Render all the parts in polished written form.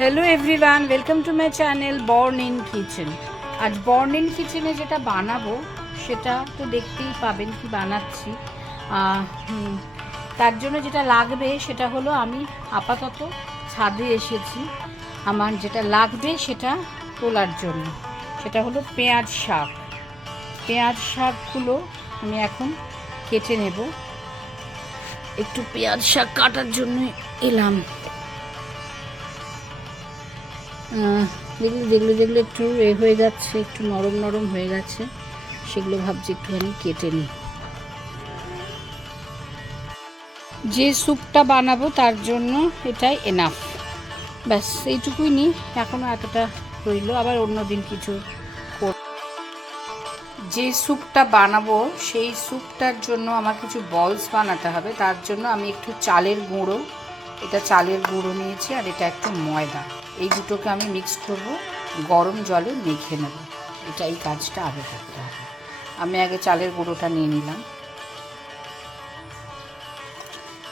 Hello everyone, welcome to my channel born in kitchen. আজ born in কিচেনে যেটা বানাবো সেটা তো দেখতেই পাবেন কি বানাচ্ছি। তার জন্য যেটা লাগবে সেটা হলো, আমি আপাতত ছাদে এসেছি। আমার যেটা লাগবে সেটা তোলার জন্য সেটা হলো পেঁয়াজ শাক। পেঁয়াজ শাকগুলো আমি এখন কেটে নেব। একটু পেঁয়াজ শাক কাটার জন্য এলাম। যেগুলো একটু হয়ে যাচ্ছে, একটু নরম নরম হয়ে গেছে, সেগুলো ভাবছি একটুখানি কেটে নিই। যে স্যুপটা বানাবো তার জন্য এটাই এনাফ, ব্যাস এইটুকুই নিই। এখনও এতটা রইল, আবার অন্য দিন কিছু যে স্যুপটা বানাবো সেই স্যুপটার জন্য আমার কিছু বলস বানাতে হবে। তার জন্য আমি একটু চালের গুঁড়ো, এটা চালের গুঁড়ো নিয়েছি, আর এটা একটু ময়দা, এই দুটোকে আমি মিক্স করব, গরম জলে মেখে নেব। এই কাজটা আগে করতে হবে। আমি আগে চালের গুঁড়োটা নিয়ে নিলাম।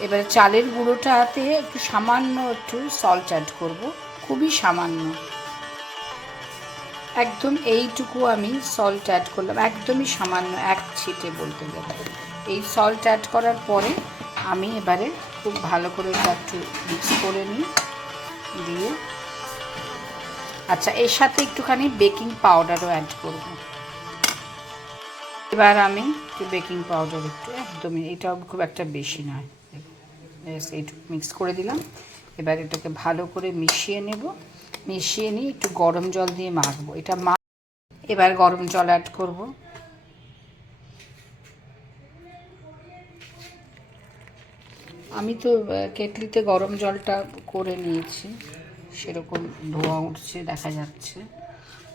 এবারে চালের গুঁড়োটাতে একটু সামান্য একটু সল্ট অ্যাড করব, খুবই সামান্য, একদম এইটুকু আমি সল্ট অ্যাড করলাম, একদমই সামান্য, এক ছিটে বলতে গেলে। এই সল্ট অ্যাড করার পরে আমি এবারে খুব ভালো করে এটা একটু মিক্স করে নিই, দিয়ে আচ্ছা এর সাথে একটুখানি বেকিং পাউডারও অ্যাড করব। এবার আমি একটু বেকিং পাউডার একদমই, এটাও খুব একটা বেশি নয়, এইটুকু মিক্স করে দিলাম। এবার এটাকে ভালো করে মিশিয়ে নেব, মিশিয়ে নিয়ে একটু গরম জল দিয়ে মাখবো এটা। এবার গরম জল অ্যাড করব। আমি তো কেটলিতে গরম জলটা করে নিয়েছি, সেরকম ধোঁয়া উঠছে দেখা যাচ্ছে,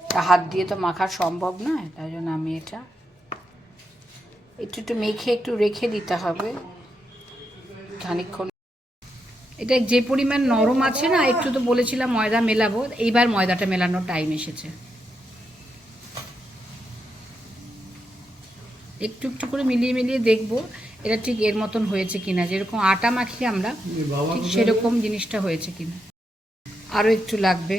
তা হাত দিয়ে তো মাখা সম্ভব নয়, তাই জন্য আমি এটা একটু মেখে একটু রেখে দিতে হবে খানিকক্ষণ। এটা যে পরিমাণ নরম আছে না, একটু তো বলেছিলাম ময়দা মেলাবো, এইবার ময়দাটা মেলানোর টাইম এসেছে। একটু একটু করে মিলিয়ে মিলিয়ে দেখবো এটা ঠিক এর মতন হয়েছে কিনা, যেরকম আটা মাখি আমরা ঠিক সেরকম জিনিসটা হয়েছে কিনা। আরও একটু লাগবে,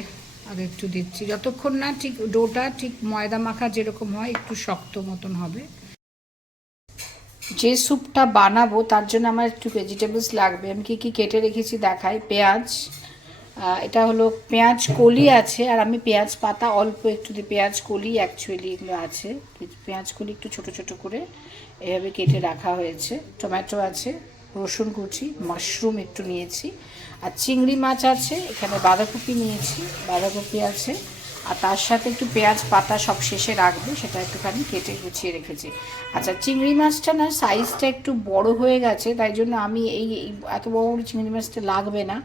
আরও একটু দিচ্ছি, যতক্ষণ না ঠিক ডোটা ঠিক ময়দা মাখা যেরকম হয় একটু শক্ত মতন হবে। যে স্যুপটা বানাবো তার জন্য আমার একটু ভেজিটেবলস লাগবে। আমি কী কী কেটে রেখেছি দেখাই। পেঁয়াজ, এটা হলো পেঁয়াজ কলি আছে, আর আমি পেঁয়াজ পাতা অল্প একটু দিই, পেঁয়াজ কলি অ্যাকচুয়ালি এগুলো আছে। পেঁয়াজ কলি একটু ছোট ছোট করে এভাবে কেটে রাখা হয়েছে। টমেটো আছে, রসুন কুচি, মাশরুম একটু নিয়েছি, আর চিংড়ি মাছ আছে, এখানে বাঁধাকপি নিয়েছি, বাঁধাকপি আছে, আর তার সাথে একটু পেঁয়াজ পাতা সব শেষে রাখবো, সেটা একটুখানি কেটে গুছিয়ে রেখেছি। আচ্ছা চিংড়ি মাছটা না সাইজটা একটু বড় হয়ে গেছে, তাই জন্য আমি এই এত বড় বড় চিংড়ি মাছটা লাগবে না,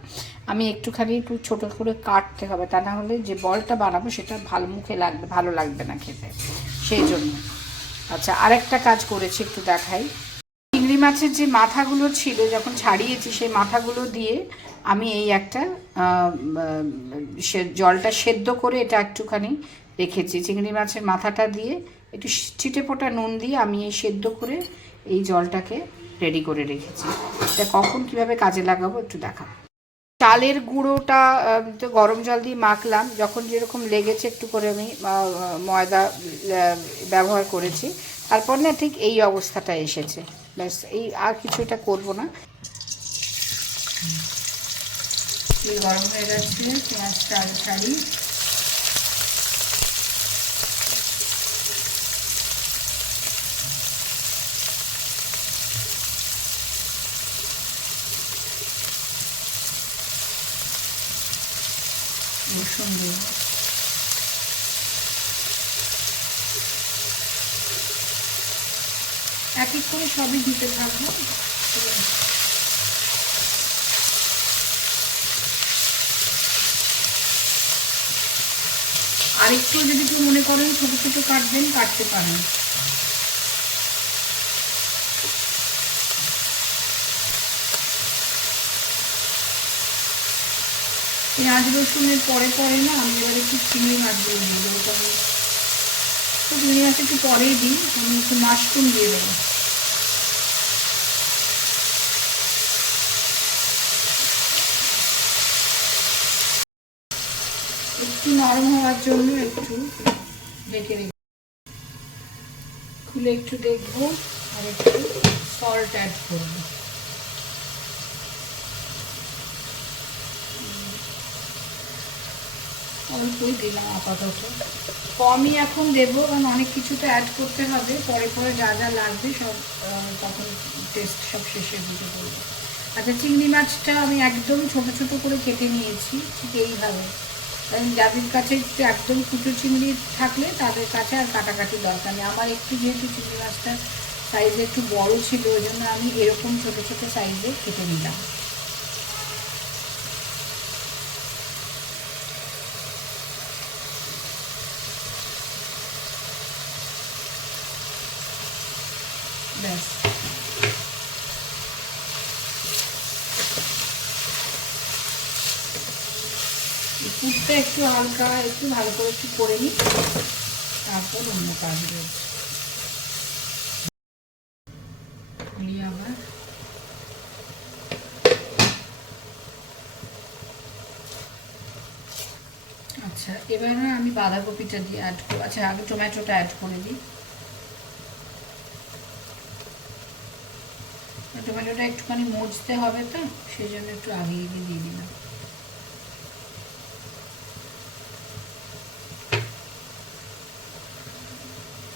আমি একটুখানি একটু ছোটো করে কাটতে হবে, তা না হলে যে বলটা বানাবো সেটা ভালো মুখে লাগবে, ভালো লাগবে না খেতে, সেই জন্য। আচ্ছা আরেকটা কাজ করেছি একটু দেখাই। চিংড়ি মাছের যে মাথাগুলো ছিল যখন ছাড়িয়েছি, সেই মাথাগুলো দিয়ে আমি এই একটা জলটা সেদ্ধ করে এটা একটুখানি রেখেছি। চিংড়ি মাছের মাথাটা দিয়ে একটু ছিটে ফোটা নুন দিয়ে আমি এই সেদ্ধ করে এই জলটাকে রেডি করে রেখেছি। এটা কখন কিভাবে কাজে লাগাবো একটু দেখাবো। চালের গুঁড়োটা তো গরম জল দিয়ে মাখলাম, যখন যেরকম লেগেছে একটু করে আমি ময়দা ব্যবহার করেছি, তারপর না ঠিক এই অবস্থাটা এসেছে, ব্যাস এই আর কিছু এটা করবো না। গরম হয়ে যাচ্ছে, পেঁয়াজটা আলু ছাড়ি, রসুন দেব, এক এক করে সবই দিতে থাকবো। আরেকটু যদি কেউ মনে করেন ছোটো ছোটো কাটবেন, কাটতে পারেন। পেঁয়াজ রসুনের পরে পরে না আমি এবার একটু চিংড়ি মাছগুলো দিয়ে দেবো, কারণ চিংড়ি মাছ একটু পরেই দিই, আমি একটু মাশরুম দিয়ে দেবো। একটু নরম হওয়ার জন্য একটু ঢেকে রেখে খুলে একটু দেখবো আর একটু সল্ট অ্যাড করবো। অল্পই দিলাম আপাতত, কমই এখন দেবো কারণ অনেক কিছু তো অ্যাড করতে হবে, পরে পরে যা যা লাগবে সব তখন টেস্ট সব শেষের দিকে করবো। আচ্ছা, চিংড়ি মাছটা আমি একদম ছোট ছোট করে কেটে নিয়েছি ঠিক এইভাবে, কারণ যাদের কাছে একটু একদম কুচো চিংড়ি থাকলে তাদের কাছে আর কাটাকাটি দরকার নেই। আমার একটু যেহেতু চিংড়ি মাছটা সাইজে একটু বড় ছিল ওই জন্য আমি এরকম ছোট ছোট সাইজে কেটে নিলাম। ব্যাস, পুরটা একটু হালকা একটু ভালো করে একটু করে নিই, তারপর অন্য কাজ রয়েছে। আবার আচ্ছা, এবার না আমি বাঁধাকপিটা দিয়ে অ্যাড করব। আচ্ছা, আগে টমেটোটা অ্যাড করে দিই। টমেটোটা একটুখানি মজতে হবে তো, সেই জন্য একটু আগে দিয়ে দিলাম।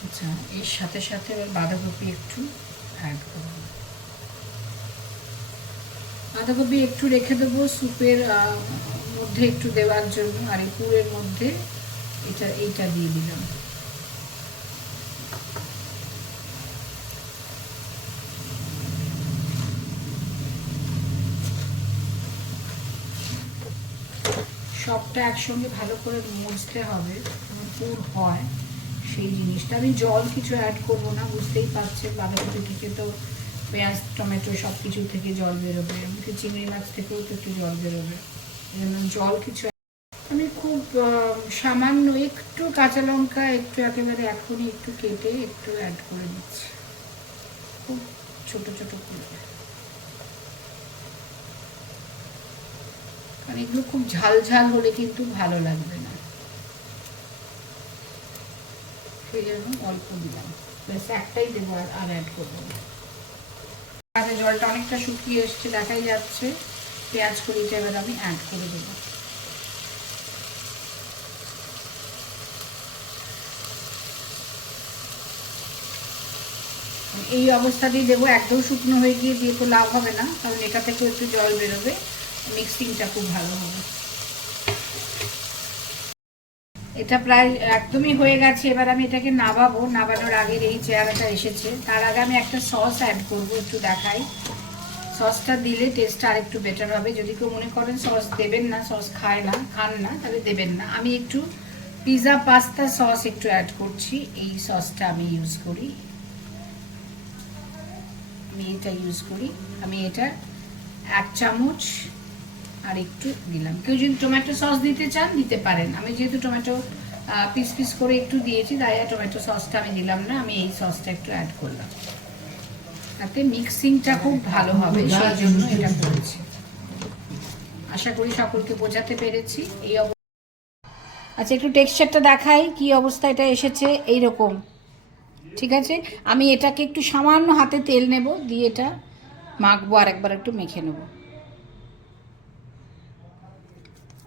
আচ্ছা, এর সাথে সাথে এবার বাঁধাকপি একটু অ্যাড করব। বাঁধাকপি একটু রেখে দেবো স্যুপের মধ্যে একটু দেওয়ার জন্য, আর এই পুরের মধ্যে এইটা দিয়ে দিলাম। সবটা একসঙ্গে ভালো করে মজতে হবে, পুর হয় সেই জিনিসটা। আমি জল কিছু অ্যাড করব না, বুঝতেই পারছেন বাঁধাকপি থেকে তো পেঁয়াজ টমেটো সব কিছু থেকে জল বেরোবে, এমনকি চিংড়ি মাছ থেকেও তো একটু জল বেরোবে, এই জন্য জল কিছু আমি খুব সামান্য একটু কাঁচা লঙ্কা একটু একেবারে এখনই একটু কেটে একটু অ্যাড করে দিচ্ছি, খুব ছোট ছোট করে, কারণ এগুলো খুব ঝাল ঝাল হলে কিন্তু ভালো লাগবে না, সেই জন্য অল্প দিলাম, ব্যাস একটাই দেবো আর অ্যাড করবো না। জলটা অনেকটা শুকিয়ে এসছে দেখাই যাচ্ছে, পেঁয়াজ কলিটা এবার আমি অ্যাড করে দেবো। এই অবস্থাতেই দেবো, একদম শুকনো হয়ে গিয়ে দিয়ে তো লাভ হবে না, কারণ এটা থেকেও একটু জল বেরোবে, মিক্সিংটা খুব ভালো হবে। এটা প্রায় একদমই হয়ে গেছে, এবার আমি এটাকে নামাবো। নামানোর আগের এই চেহারাটা এসেছে, তার আগে আমি একটা সস অ্যাড করবো, একটু দেখাই। সসটা দিলে টেস্টটা আর একটু বেটার হবে। যদি কেউ মনে করেন সস দেবেন না, সস খান না, তাহলে দেবেন না। আমি একটু পিৎজা পাস্তা সস একটু অ্যাড করছি, এই সসটা আমি ইউজ করি, আমি এটা 1 চামচ আর একটু দিলাম। কেউ যদি টমেটো সস দিতে চান দিতে পারেন, আমি যেহেতু টমেটো পিস পিস করে একটু দিয়েছি তাই আর টমেটো সসটা আমি দিলাম না, আমি এই সসটা একটু অ্যাড করলাম, তাতে মিক্সিংটা খুব ভালো হবে, সেই জন্য এটা করেছি। আশা করি সকলকে বোঝাতে পেরেছি। এই আচ্ছা, একটু টেক্সচারটা দেখাই কি অবস্থা, এটা এসেছে এইরকম, ঠিক আছে। আমি এটাকে একটু সামান্য হাতে তেল নেব, দিয়ে এটা মাখবো, আর একবার একটু মেখে নেব,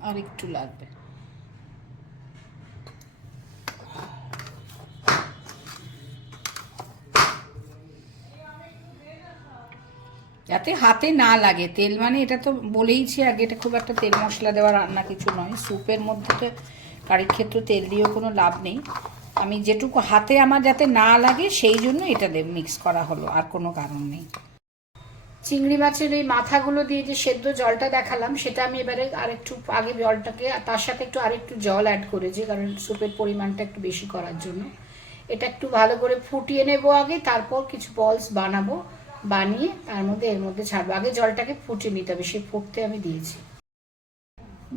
আর একটু লাগবে। যাতে হাতে না লাগে তেল, মানে এটা তো বলেইছি আগে, এটা খুব একটা তেল মশলা দেওয়া রান্না কিছু নয়, স্যুপের মধ্যে তো কারির ক্ষেত্রে তেল দিয়েও কোনো লাভ নেই। আমি যেটুকু হাতে আমার যাতে না লাগে সেই জন্য এটা মিক্স করা হলো, আর কোনো কারণ নেই। চিংড়ি মাছের এই মাথাগুলো দিয়ে যে সেদ্ধ জলটা দেখালাম, সেটা আমি এবারে আরেকটু আগে জলটাকে তার সাথে একটু আরেকটু জল অ্যাড করেছি, কারণ স্যুপের পরিমাণটা একটু বেশি করার জন্য। এটা একটু ভালো করে ফুটিয়ে নেব আগে, তারপর কিছু বলস বানাবো, বানিয়ে তার মধ্যে এর মধ্যে ছাড়বো। আগে জলটাকে ফুটিয়ে নিতে হবে, সেই ফুটতে আমি দিয়েছি।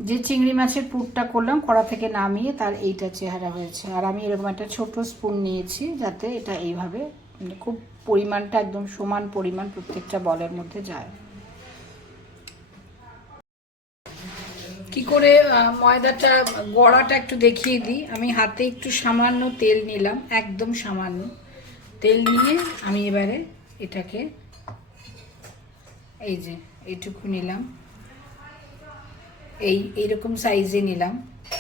যে চিংড়ি মাছের পুরটা করলাম কড়া থেকে নামিয়ে তার এইটা চেহারা হয়েছে, আর আমি এরকম একটা ছোট স্পুন নিয়েছি যাতে এটা এইভাবে মানে খুব পরিমাণটা একদম সমান পরিমাণ প্রত্যেকটা বলের মধ্যে যায়। কি করে ময়দাটা গড়াটা একটু দেখিয়ে দিই। আমি হাতে একটু সামান্য তেল নিলাম, একদম সামান্য তেল নিয়ে আমি এবারে এটাকে এই যে এইটুকু নিলাম, এইরকম সাইজে নিলাম।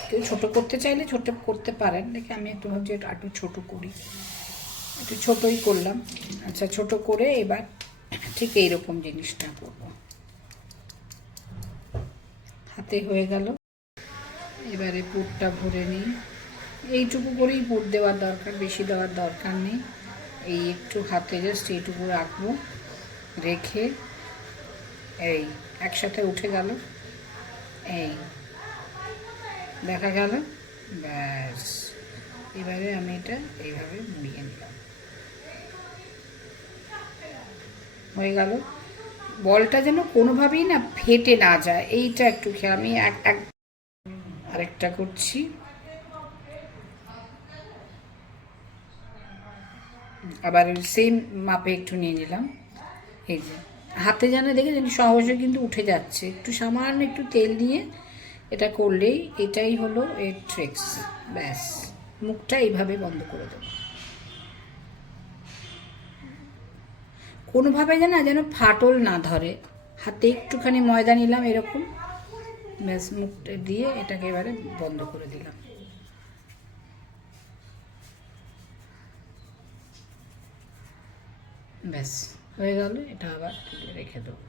কেউ ছোটো করতে চাইলে ছোটো করতে পারেন, দেখে আমি একটু ভাবছি একটু ছোটো করি, একটু ছোটোই করলাম। আচ্ছা, ছোটো করে এবার ঠিক এইরকম জিনিসটা করব। হাতে হয়ে গেল। এবারে পুরটা ভরে নিই। এইটুকু করেই পুর দেওয়ার দরকার, বেশি দেওয়ার দরকার নেই। এই একটু হাতে জাস্ট এইটুকু রাখবো, রেখে এই একসাথে উঠে গেল, এই দেখা গেল। ব্যাস, এবারে আমি এটা এইভাবে মুড়িয়ে নিলাম, হয়ে গেল। বলটা যেন কোনোভাবেই না ফেটে না যায়, এইটা একটু খেয়াল। আমি আরেকটা করছি। আবার সেম মাপে একটু নিয়ে নিলাম। এই যে হাতে যেন দেখে যেন সহজে কিন্তু উঠে যাচ্ছে। একটু সামান্য একটু তেল দিয়ে এটা করলেই এটাই হলো এর ট্রিক্স। ব্যাস, মুখটা এইভাবে বন্ধ করে দেবো। কোনোভাবে যেন ফাটল না ধরে। হাতে একটুখানি ময়দা নিলাম এরকম, ব্যাস মুখটা দিয়ে এটাকে এবারে বন্ধ করে দিলাম। ব্যাস হয়ে গেল। এটা আবার তুলে রেখে দেবো।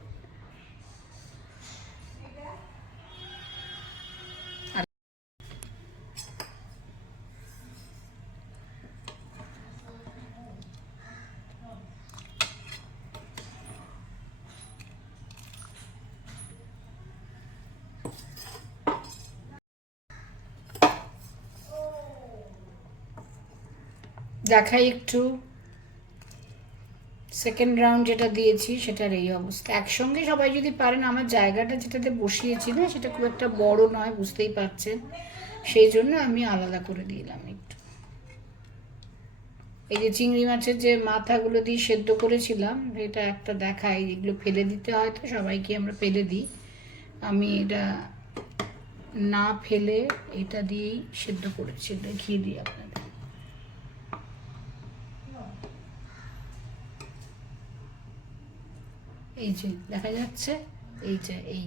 দেখাই একটু সেকেন্ড রাউন্ড যেটা দিয়েছি সেটার এই অবস্থা। একসঙ্গে সবাই যদি পারেন, আমার জায়গাটা যেটাতে বসিয়েছি না সেটা খুব একটা বড় নয়, বুঝতেই পারছেন, সেই জন্য আমি আলাদা করে দিলাম একটু। এই যে চিংড়ি মাছের যে মাথাগুলো দিয়ে সেদ্ধ করেছিলাম, এটা একটা দেখাই, এগুলো ফেলে দিতে হয় তো সবাইকে, আমরা ফেলে দিই। আমি এটা না ফেলে এটা দিয়েই সেদ্ধ করেছি, দেখিয়ে দিই আপনাদের। এই যে দেখা যাচ্ছে, এইটা এই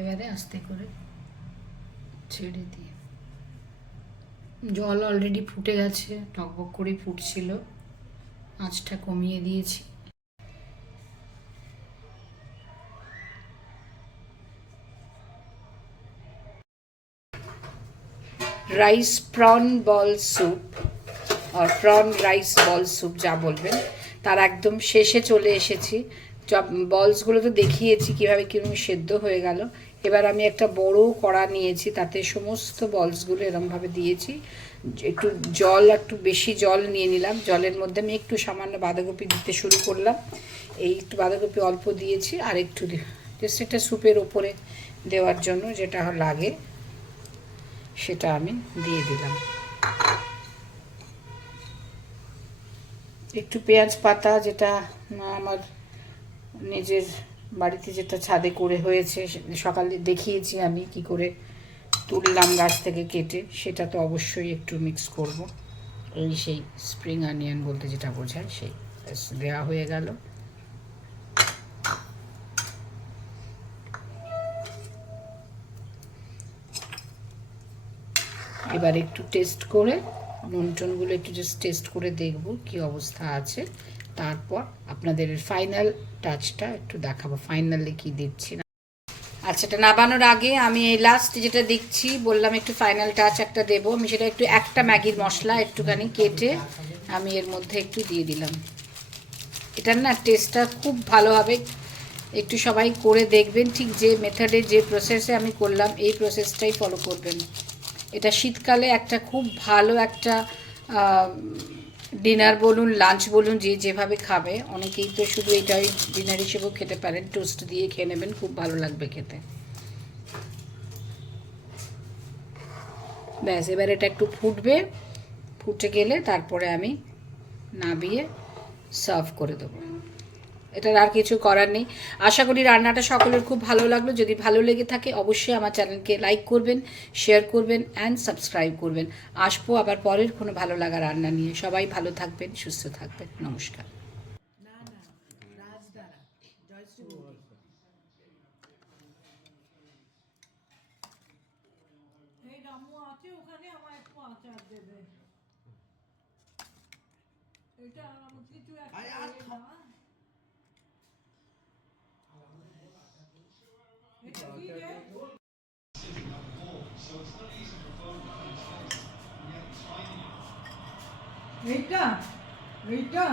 এবারে আস্তে করে ছেড়ে দিয়ে, জল অলরেডি ফুটে গেছে, টকবক করে ফুটছিল, আঁচটা কমিয়ে দিয়েছি। রাইস প্রন বল স্যুপ আর প্রন রাইস বল স্যুপ যা বলবেন, তার একদম শেষে চলে এসেছি। বলসগুলো তো দেখিয়েছি কীভাবে কীরকম সেদ্ধ হয়ে গেল। এবার আমি একটা বড় কড়া নিয়েছি, তাতে সমস্ত বলসগুলো এরমভাবে দিয়েছি। একটু জল, একটু বেশি জল নিয়ে নিলাম। জলের মধ্যে আমি একটু সামান্য বাঁধাকপি দিতে শুরু করলাম। এই একটু বাঁধাকপি অল্প দিয়েছি, আর একটু জাস্ট একটা স্যুপের ওপরে দেওয়ার জন্য যেটা লাগে সেটা আমি দিয়ে দিলাম। একটু পেঁয়াজ পাতা, যেটা আমার নিজের বাড়িতে যেটা ছাদে করে হয়েছে, সকালে দেখিয়েছি আমি কি করে তুললাম গাছ থেকে কেটে, সেটা তো অবশ্যই একটু মিক্স করব। এই সেই স্প্রিং অনিয়ন বলতে যেটা বোঝায় সেই দেওয়া হয়ে গেল। এবার একটু টেস্ট করে, নুন টুনগুলো একটু জাস্ট টেস্ট করে দেখব কি অবস্থা আছে, তারপর আপনাদের ফাইনাল টাচটা একটু দেখাবো, ফাইনালি কি দিচ্ছি না। আচ্ছা, এটা নাবানোর আগে আমি এই লাস্ট যেটা দিচ্ছি, বললাম একটু ফাইনাল টাচ একটা দেবো, আমি সেটা একটু একটা ম্যাগির মশলা একটুখানি কেটে আমি এর মধ্যে একটু দিয়ে দিলাম। এটার না টেস্টটা খুব ভালো হবে, একটু সবাই করে দেখবেন। ঠিক যে মেথডে, যে প্রসেসে আমি করলাম, এই প্রসেসটাই ফলো করবেন। এটা শীতকালে একটা খুব ভালো একটা ডিনার বলুন, লাঞ্চ বলুন, যে যেভাবে খাবে, অনেকেই তো শুধু এটাই ডিনার হিসেবেও খেতে পারেন, টোস্ট দিয়ে খেয়ে নেবেন, খুব ভালো লাগবে খেতে। ব্যাস, এবার এটা একটু ফুটবে, ফুটে গেলে তারপরে আমি নাবিয়ে সার্ভ করে দেবো। এটার আর কিছু করার নেই। আশা করি রান্নাটা সকলের খুব ভালো লাগলো। যদি ভালো লেগে থাকে অবশ্যই আমার চ্যানেলকে লাইক করবেন, শেয়ার করবেন অ্যান্ড সাবস্ক্রাইব করবেন। আসবো আবার পরের কোনো ভালো লাগা রান্না নিয়ে। সবাই ভালো থাকবেন, সুস্থ থাকবেন। নমস্কার। এই রামু আছে ওখানে, আমার একটু আচার দেবে। এটা আমার কিছু একটা না। এটা কি রে? এইটা এইটা